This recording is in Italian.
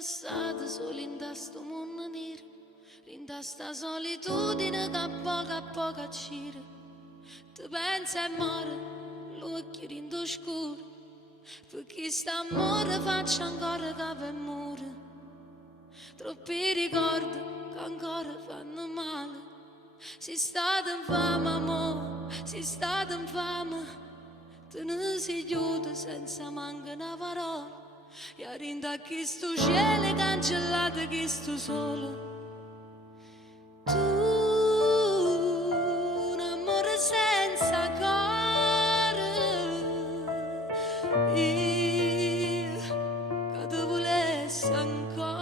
stata solo in sto mondo nero, in sta solitudine che a poco gira. Ti pensi e muore, l'occhio rindo scuro, perché st'amore faccio ancora che per muore. Troppi ricordi che ancora fanno male. Si stato infame, amore, si stato infame. Te ne si chiude senza manca una parola. E a rinda che sto cielo cancellato che sto solo. Tu, un amore senza cuore. Io che ti volessi ancora.